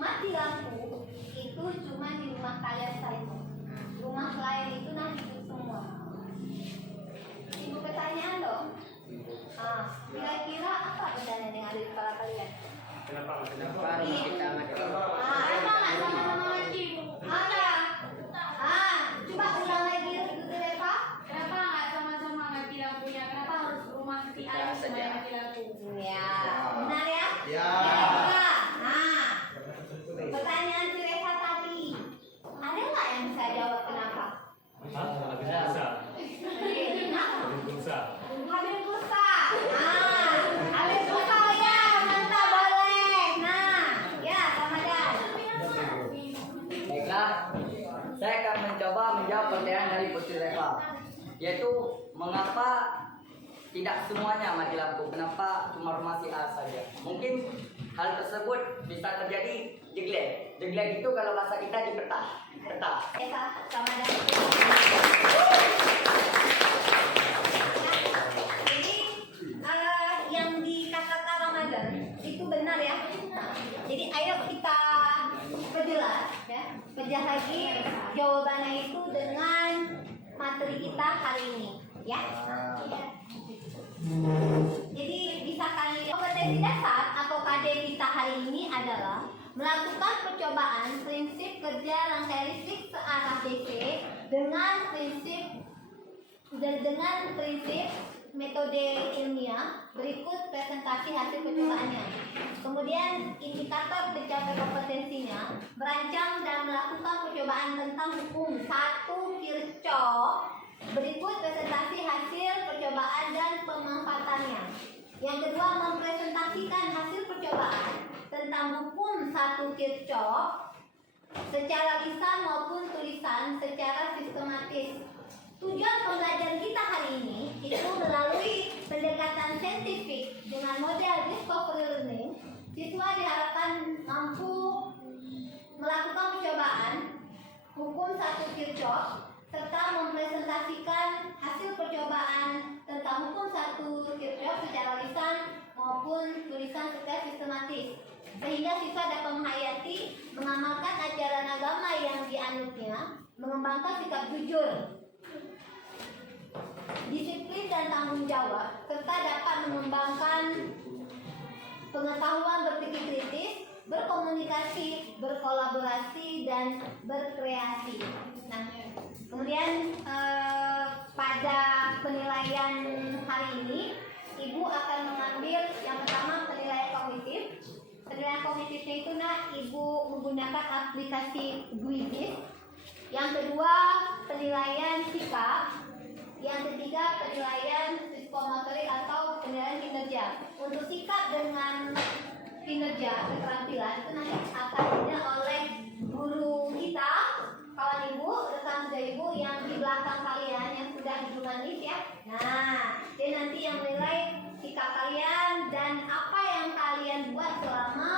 mati lampu itu cuma di rumah kalian saja. Rumah lain itu nanti hidup semua. Ibu pertanyaan dong. Kira-kira apa pertanyaan yang ada di kepala kalian? Kenapa kita mati? Apa nggak sama-sama mati? Ya. Coba ulang lagi itu Reva. Kenapa nggak sama-sama mati lampunya? Kenapa harus rumah si A semuanya mati lampu? Ya, benar ya? Ya. Pertanyaan si Reva tadi, ada nggak yang bisa jawab kenapa? Habis pulsa. Habis pulsa. Habis pulsa. Habis pulsa ya, mantap boleh. Ya sama Dan. Baiklah, saya akan mencoba menjawab pertanyaan dari Putri Reva, yaitu mengapa tidak semuanya mati lampu, kenapa cuma rumah si A saja. Mungkin hal tersebut bisa terjadi jeglek. Jeglek itu kalau bahasa kita di peta. Sama Dan. Jadi yang dikatakan Ramadan itu benar ya. Jadi ayo kita perjelas ya. Perjelas lagi jawabannya itu dengan materi kita hari ini ya. Jadi bisa kalian kompetensi dasar atau KD kita hari ini adalah melakukan percobaan prinsip kerja rangkaian listrik searah DC dengan prinsip metode ilmiah. Berikut presentasi hasil percobaannya. Kemudian indikator pencapai kompetensinya, merancang dan melakukan percobaan tentang hukum 1 Kirchhoff. Berikut presentasi hasil percobaan dan pemanfaatannya. Yang kedua, mempresentasikan hasil percobaan tentang hukum 1 Kirchhoff secara lisan maupun tulisan secara sistematis. Tujuan pembelajaran kita hari ini itu melalui pendekatan saintifik dengan model discovery learning. Siswa diharapkan mampu melakukan percobaan hukum 1 Kirchhoff serta mempresentasikan hasil percobaan tentang hukum 1 Kirchhoff secara lisan maupun tulisan secara sistematis, sehingga siswa dapat menghayati, mengamalkan ajaran agama yang dianutnya, mengembangkan sikap jujur, disiplin dan tanggung jawab, serta dapat mengembangkan pengetahuan berpikir kritis, berkomunikasi, berkolaborasi, dan berkreasi. Nah, kemudian pada penilaian hari ini, Ibu akan mengambil yang pertama penilaian kognitif. Penilaian kognitifnya itu Ibu menggunakan aplikasi Guidis. Yang kedua penilaian sikap. Yang ketiga penilaian psikomotorik atau penilaian kinerja. Untuk sikap dengan kinerja keterampilan itu nanti akan dilihat oleh guru kita, kawan Ibu, rekan kerja Ibu yang di belakang kalian yang sudah humanis ya. Nah, dia nanti yang menilai sikap kalian dan apa yang kalian buat selama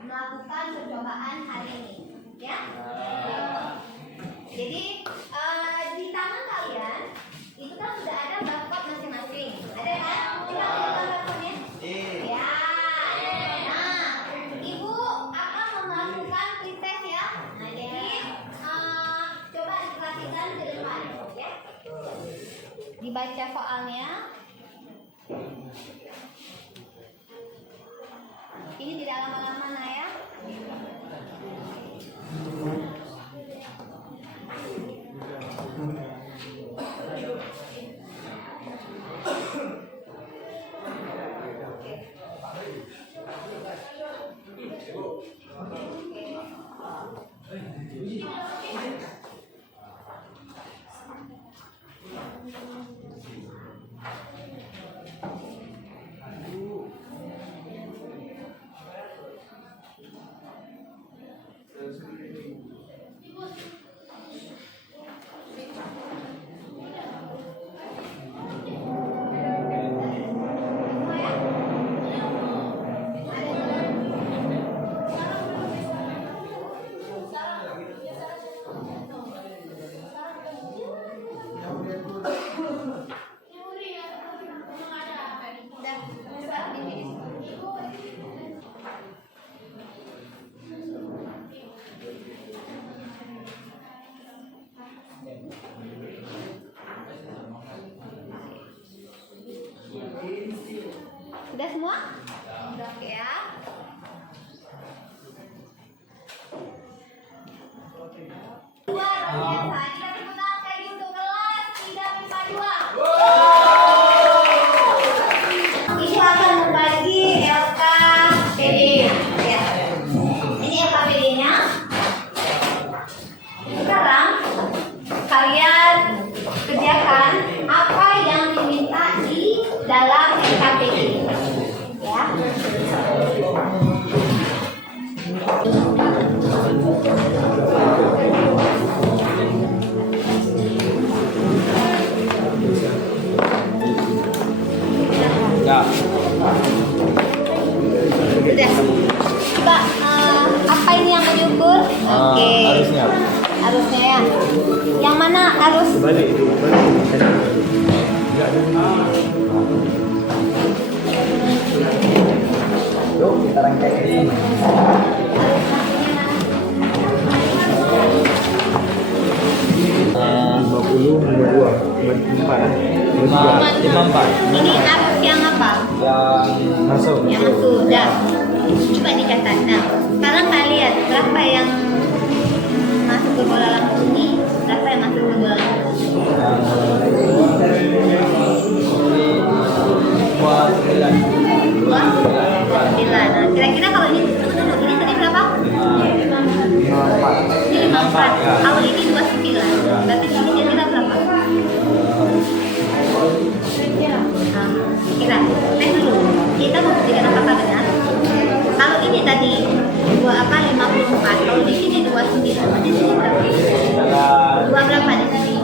melakukan percobaan hari ini, ya. Jadi di tangan kalian itu kan sudah ada barcode masing-masing. Ada kan? Coba lihat barcode-nya. Ya. Nah, Ibu akan melakukan pretest ya. Nah, jadi coba diperhatikan ke depan, ya. Dibaca soalnya. Ini tidak lama-lama ya. Udah semua? Udah, oke ya. Luar biasa. Kita tepuk tangan sekali untuk kelas 352. Ini akan membagi LKPD. Ya. Ini LKPD-nya. Sekarang kalian kerjakan apa yang diminta di dalam LKPD. Ya. Ya. Sudah. Coba apa ini yang mau diukur? Oke. Harusnya. Arusnya ya. Yang mana arus? Balik. Yuk, kita rangkai ini. Ini arus yang apa? Yang masuk. Yang masuk. Dah. Coba dicatat. Nah, sekarang kalian berapa yang masuk ke bola lampu ini? Berapa yang masuk ke bola lampu? Dua sembilan. Nah, kira-kira kalau ini tunggu, ini tadi berapa? 54. Ini 54. Kalau ini 29. Berarti ini kira-kira berapa? Kira, tes dulu. Kita mau buktikan apakah benar. Kalau ini tadi 54. Kalau di sini 29. Di sini berapa? Dua berapa di sini?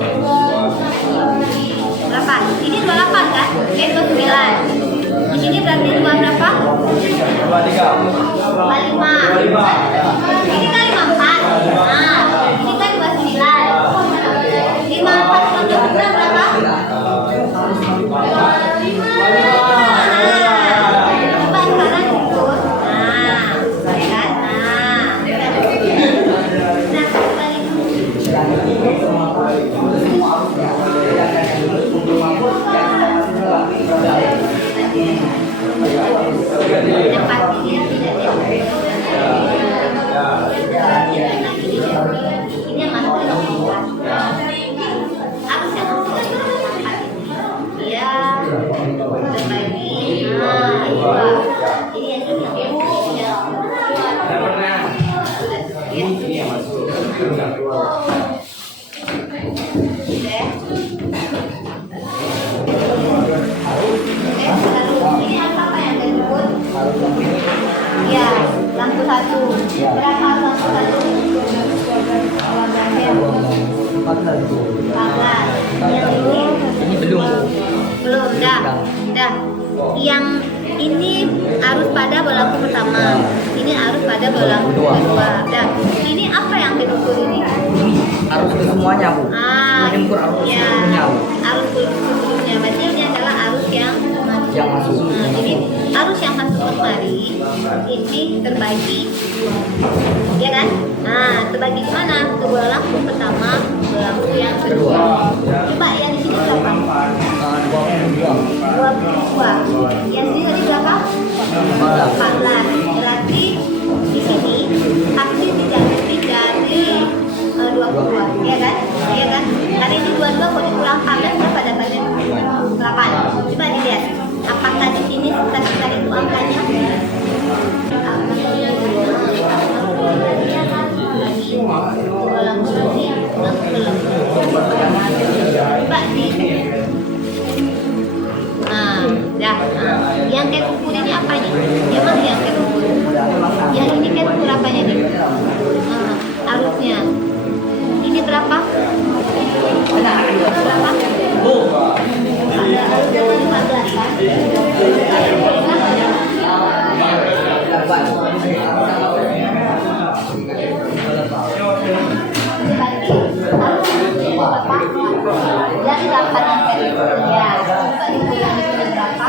Berapa? Ini 28 kan? 29. Di sini berarti 2 berapa? 25. Ini kan 54. Nah, ini kan 29. 54 sama 2 berapa? 25. Coba sekarang ukur. Nah, ya kan? Nah, kembali. Yang pastinya tidak ada. Ini yang masuk ke tempat. Harus yang masuk ke tempat. Iya. Terbagi. Nah, dua. Ini yang satu. Ya. Ini yang masuk. Ini apa yang disebut? Ya, lampu satu. Berapa lampu satu? 14. Yang ini belum. Belum, dah. Yang ini arus pada bola lampu pertama. Ini arus pada bola lampu kedua. Dah. Ini apa yang diukur ini? Arus ke semuanya, Bu. Mengukur arus Ya, seluruhnya, Bu. arus seluruhnya. Berarti ini adalah arus yang masuk. Nah, jadi arus yang masuk kemari ini terbagi, ya kan? Nah, terbagi ke mana? Ke bola lampu pertama, bola lampu yang kedua. Coba yang di sini berapa? 22. Yang di sini tadi berapa? 14. Berarti di sini pasti tidak dari 22, ya kan? Ya kan? Karena ini 22 kalau dikurang 14 berapa dapatnya? 8. Coba dilihat. Apakah di sini sekitar itu angkanya? Coba di. Yang kayak ukur ini apanya? Yang mana yang kayak ukur? Yang ini kayak ukur apanya nih? Arusnya. Ini berapa? Berapa? Ada arusnya 15 kan? Jadi 8 ampere. Ya. Coba diukur yang berapa?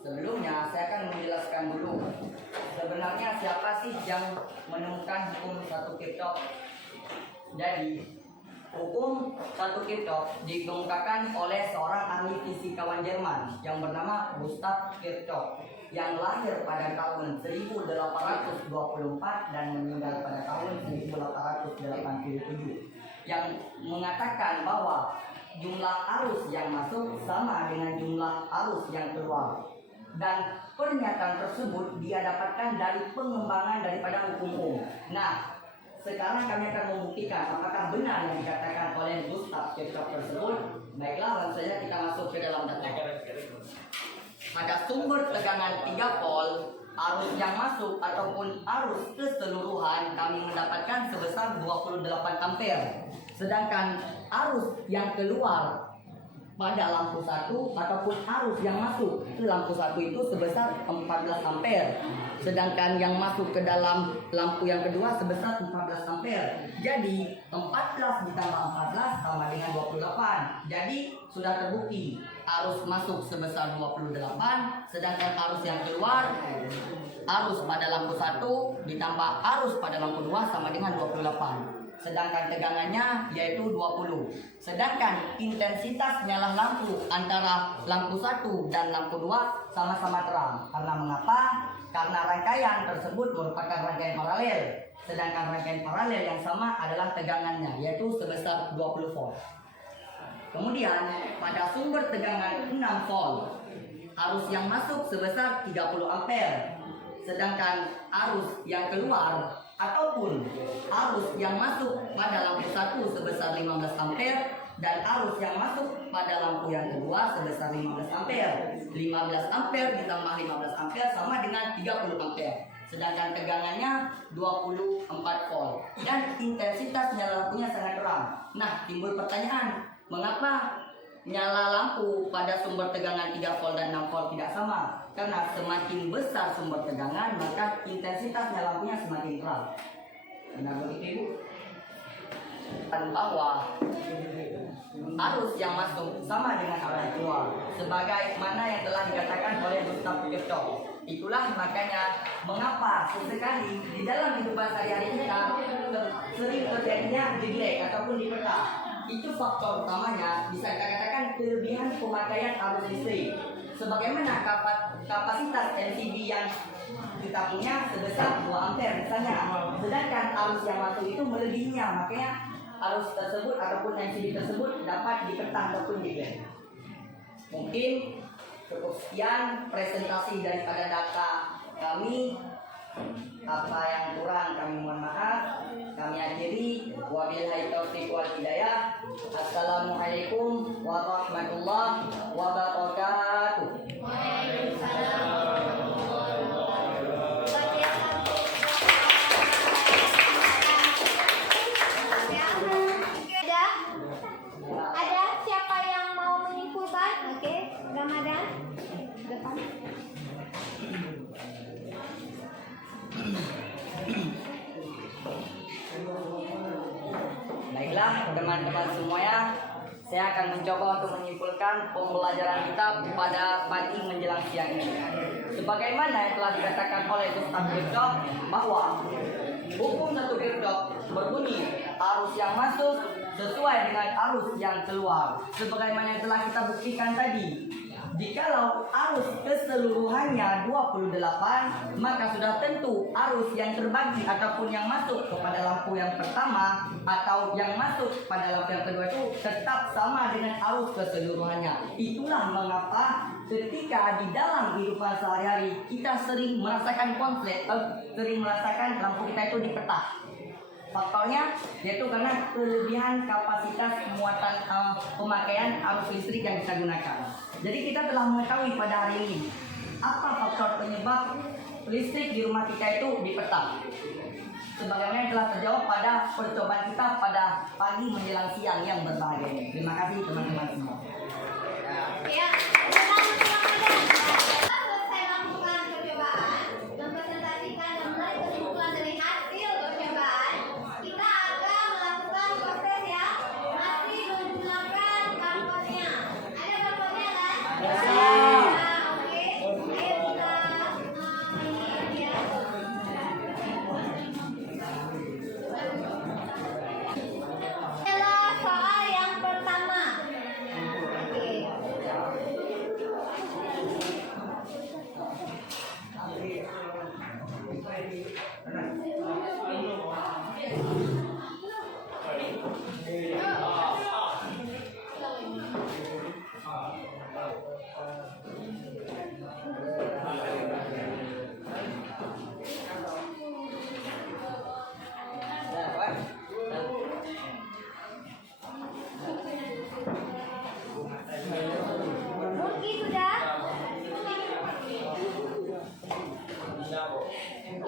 Sebelumnya saya akan menjelaskan dulu sebenarnya siapa sih yang menemukan hukum 1 Kirchhoff. Jadi hukum 1 Kirchhoff dikemukakan oleh seorang ahli fisikawan Jerman yang bernama Gustav Kirchhoff yang lahir pada tahun 1824 dan meninggal pada tahun 1887, yang mengatakan bahwa jumlah arus yang masuk sama dengan jumlah arus yang keluar, dan pernyataan tersebut dia dapatkan dari pengembangan daripada hukum Ohm. Nah, sekarang kami akan membuktikan apakah benar yang dikatakan oleh Gustav Kirchhoff tersebut. Baiklah, langsung saja kita masuk ke dalam data. Pada sumber tegangan 3 volt, arus yang masuk ataupun arus keseluruhan kami mendapatkan sebesar 28 ampere. Sedangkan arus yang keluar pada lampu 1 ataupun arus yang masuk ke lampu 1 itu sebesar 14 ampere. Sedangkan yang masuk ke dalam lampu yang kedua sebesar 14 ampere. Jadi 14 ditambah 14 sama dengan 28. Jadi sudah terbukti arus masuk sebesar 28, sedangkan arus yang keluar, arus pada lampu 1 ditambah arus pada lampu 2 sama dengan 28. Sedangkan tegangannya yaitu 20. Sedangkan intensitas nyala lampu antara lampu 1 dan lampu 2 sama-sama terang. Karena mengapa? Karena rangkaian tersebut merupakan rangkaian paralel. Sedangkan rangkaian paralel yang sama adalah tegangannya, yaitu sebesar 20 volt. Kemudian pada sumber tegangan 6 volt, arus yang masuk sebesar 30 ampere. Sedangkan arus yang keluar ataupun arus yang masuk pada lampu 1 sebesar 15 ampere dan arus yang masuk pada lampu yang kedua sebesar 15 ampere. 15 ampere ditambah 15 ampere sama dengan 30 ampere. Sedangkan tegangannya 24 volt dan intensitas nyala lampunya sangat terang. Nah, timbul pertanyaan, mengapa nyala lampu pada sumber tegangan 3 volt dan 6 volt tidak sama? Karena semakin besar sumber tegangan, maka intensitas nyala lampunya semakin terang. Benar begitu, Ibu? Dan bahwa arus yang masuk sama dengan arus yang keluar, sebagaimana yang telah dikatakan oleh Gustav Kirchhoff. Itulah makanya mengapa sesekali di dalam kehidupan sehari-hari kita sering terjadinya jeglek ataupun dipecah. Itu faktor utamanya bisa kita katakan kelebihan pemakaian arus listrik. Sebagaimana kapasitas MCB yang kita punya sebesar 2 ampere misalnya, sedangkan arus yang masuk itu melebihinya, makanya arus tersebut ataupun MCB tersebut dapat dipecah ataupun diblend. Mungkin cukup sekian presentasi daripada data kami. Apa yang kurang kami mohon maaf. Kami akhiri, wabillahi taufiq wal hidayah. Assalamualaikum warahmatullahi wabarakatuh. Ada siapa yang mau menyimpulkan? Oke, Ramadan depan. Baiklah teman-teman semuanya, saya akan mencoba untuk menyimpulkan pembelajaran kita pada pagi menjelang siang ini. Sebagaimana yang telah dikatakan oleh Gustav Kirchhoff bahwa hukum 1 Kirchhoff berbunyi arus yang masuk sesuai dengan arus yang keluar. Sebagaimana yang telah kita buktikan tadi, jikalau arus keseluruhannya 28, maka sudah tentu arus yang terbagi ataupun yang masuk kepada lampu yang pertama atau yang masuk pada lampu yang kedua itu tetap sama dengan arus keseluruhannya. Itulah mengapa ketika di dalam kehidupan sehari-hari kita sering merasakan konflik, sering merasakan lampu kita itu dipecah. Faktornya yaitu karena kelebihan kapasitas muatan pemakaian arus listrik yang kita gunakan. Jadi kita telah mengetahui pada hari ini apa faktor penyebab listrik di rumah kita itu dipecah. Sebagaimana yang telah terjawab pada percobaan kita pada pagi menjelang siang yang berbahagia ini. Terima kasih teman-teman semua. Ya, selesai lakukan percobaan, mempresentasikan dan menarik kesimpulan dari hasil percobaan, kita akan melakukan proses ya. Masih menggunakan barcode-nya. Ada barcode-nya kan? Nah, oke.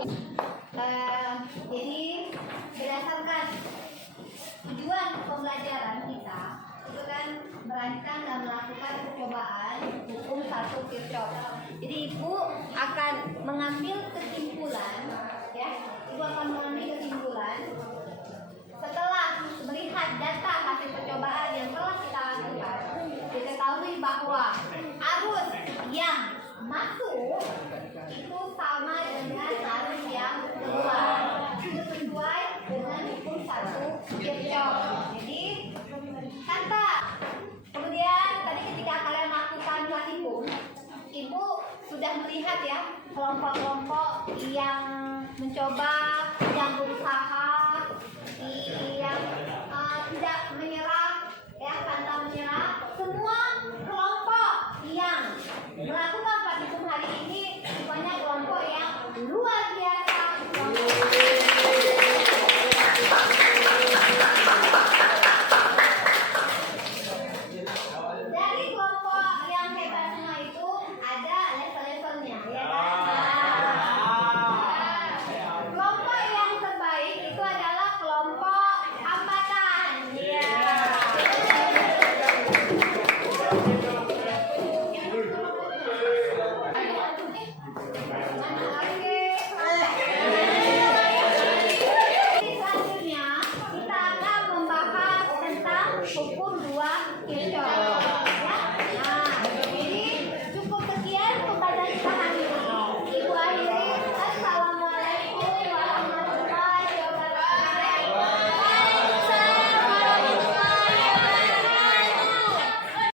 Jadi berdasarkan tujuan pembelajaran kita itu kan merancang dan melakukan percobaan hukum 1 Kirchhoff. Jadi ibu akan mengambil kesimpulan, ya, ibu akan mengambil kesimpulan setelah melihat data hasil percobaan yang telah kita lakukan. Diketahui bahwa arus yang masuk itu sama dengan arus yang keluar. Itu sesuai dengan hukum 1 Kirchhoff. Jadi kan Pak, kemudian tadi ketika kalian melakukan praktikum, ibu sudah melihat ya kelompok-kelompok yang mencoba, yang berusaha, yang tidak menyerah